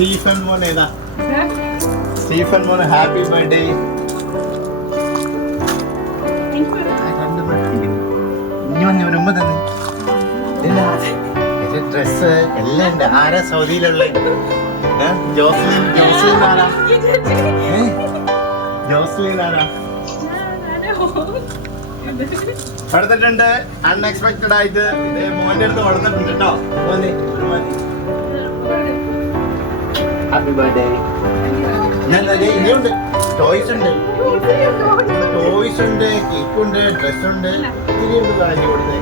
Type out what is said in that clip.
Stephen മോൻ ഏതാ? Stephen മോൻ ഹാപ്പി ബർത്ത്ഡേ. ഇനി വരുമ്പോ തന്നെ ഡ്രസ് എല്ലാം ഉണ്ട്. ആരാ സൗദിയിലുള്ള? ജോസ്ലിൻ. ജോസ്ലിൻ ആരാ? ജോസ്ലിൻ ആരാ? കൊടുത്തിട്ടുണ്ട് അൺഎക്സ്പെക്ടഡ് ആയിട്ട്. ഇത് മോന്റെ അടുത്ത് കൊടുത്തിട്ടുണ്ട് കേട്ടോ. Happy birthday. ഇനിയുണ്ട് ടോയ്സ് ഉണ്ട്, ടോയ്സ് ഉണ്ട്, കേക്ക് ഉണ്ട്, ഡ്രസ് ഉണ്ട്. ഇനിയുണ്ട് കാര്യം കൊടുത്തേ.